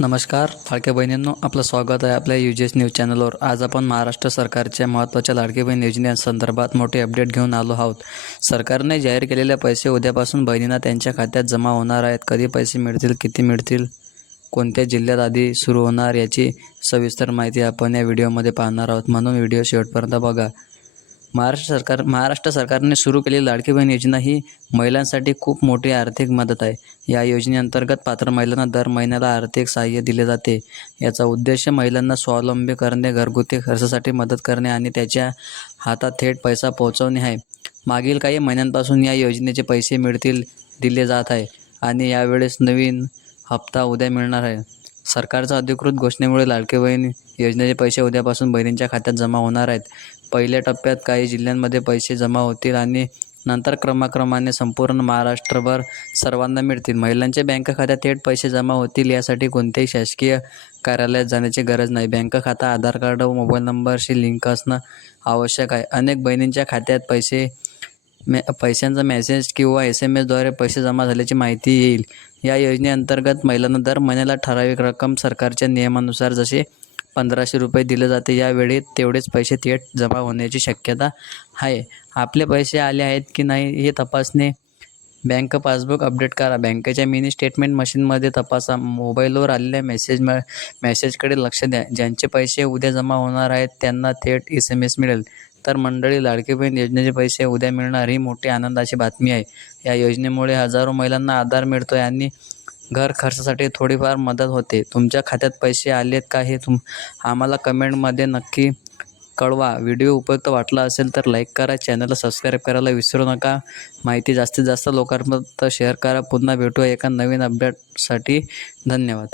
नमस्कार लाडक्या बहिणींनो आपलं स्वागत आहे आपल्या यू जी एस न्यूज चॅनलवर. आज आपण महाराष्ट्र सरकारच्या महत्त्वाच्या लाडकी बहीण योजनेसंदर्भात मोठे अपडेट घेऊन आलो आहोत. सरकारने जाहीर केलेले पैसे उद्यापासून बहिणींना त्यांच्या खात्यात जमा होणार आहेत. कधी पैसे मिळतील किती मिळतील कोणत्या जिल्ह्यात आधी सुरू होणार याची सविस्तर माहिती आपण या व्हिडिओमध्ये पाहणार आहोत. म्हणून व्हिडिओ शेवटपर्यंत बघा. महाराष्ट्र सरकार महाराष्ट्र सरकारने सुरू केलेली लाडकी बहीण योजना ही महिलांसाठी खूप मोठी आर्थिक मदत आहे. या योजनेअंतर्गत पात्र महिलांना दर महिन्याला आर्थिक सहाय्य दिले जाते. याचा उद्देश महिलांना स्वावलंबी करणे घरगुती खर्चासाठी मदत करणे आणि त्याच्या हातात थेट पैसा पोहोचवणे आहे. मागील काही महिन्यांपासून या योजनेचे पैसे मिळतील दिले जात आहे आणि यावेळेस नवीन हप्ता उद्या मिळणार आहे. सरकारच्या अधिकृत घोषणेमुळे लाडकी बहीण योजनेचे पैसे उद्यापासून बहिणींच्या खात्यात जमा होणार आहेत. पहिल्या टप्प्यात काही जिल्ह्यांमध्ये पैसे जमा होतील आणि नंतर क्रमाक्रमाने संपूर्ण महाराष्ट्रभर सर्वांना मिळतील. महिलांच्या बँक खात्यात थेट पैसे जमा होतील यासाठी कोणत्याही शासकीय कार्यालयात जाण्याची गरज नाही. बँक खाता आधार कार्ड व मोबाईल नंबरशी लिंक असणं आवश्यक आहे. अनेक बहिणींच्या खात्यात पैसे मे पैशांचा मेसेज किंवा एस एम एसद्वारे पैसे जमा झाल्याची माहिती येईल. या योजनेअंतर्गत महिलांना दर महिन्याला ठराविक रक्कम सरकारच्या नियमानुसार जसे पंधराशे रुपये दिले जाते. यावेळी तेवढेच पैसे थेट जमा होण्याची शक्यता आहे. आपले पैसे आले आहेत की नाही हे तपासणे. बँक पासबुक अपडेट करा. बँकेच्या मिनी स्टेटमेंट मशीनमध्ये तपासा. मोबाईलवर आलेल्या मेसेज म मेसेजकडे लक्ष द्या. ज्यांचे पैसे उद्या जमा होणार आहेत त्यांना थेट एस एम एस मिळेल. तर मंडळी लाडकी बहीण योजनेचे पैसे उद्या मिळणार ही मोठी आनंदाची बातमी आहे. या योजनेमुळे हजारो महिलांना आधार मिळतो आहे आणि घर खर्चासाठी थोडीफार मदत होते. तुमच्या खात्यात पैसे आलेत का हे तुम आम्हाला कमेंटमध्ये नक्की कळवा. व्हिडिओ उपयुक्त वाटला असेल तर लाईक करा चॅनलला सबस्क्राईब करायला विसरू नका. माहिती जास्तीत जास्त लोकांपर्यंत शेअर करा. पुन्हा भेटूया एका नवीन अपडेटसाठी. धन्यवाद.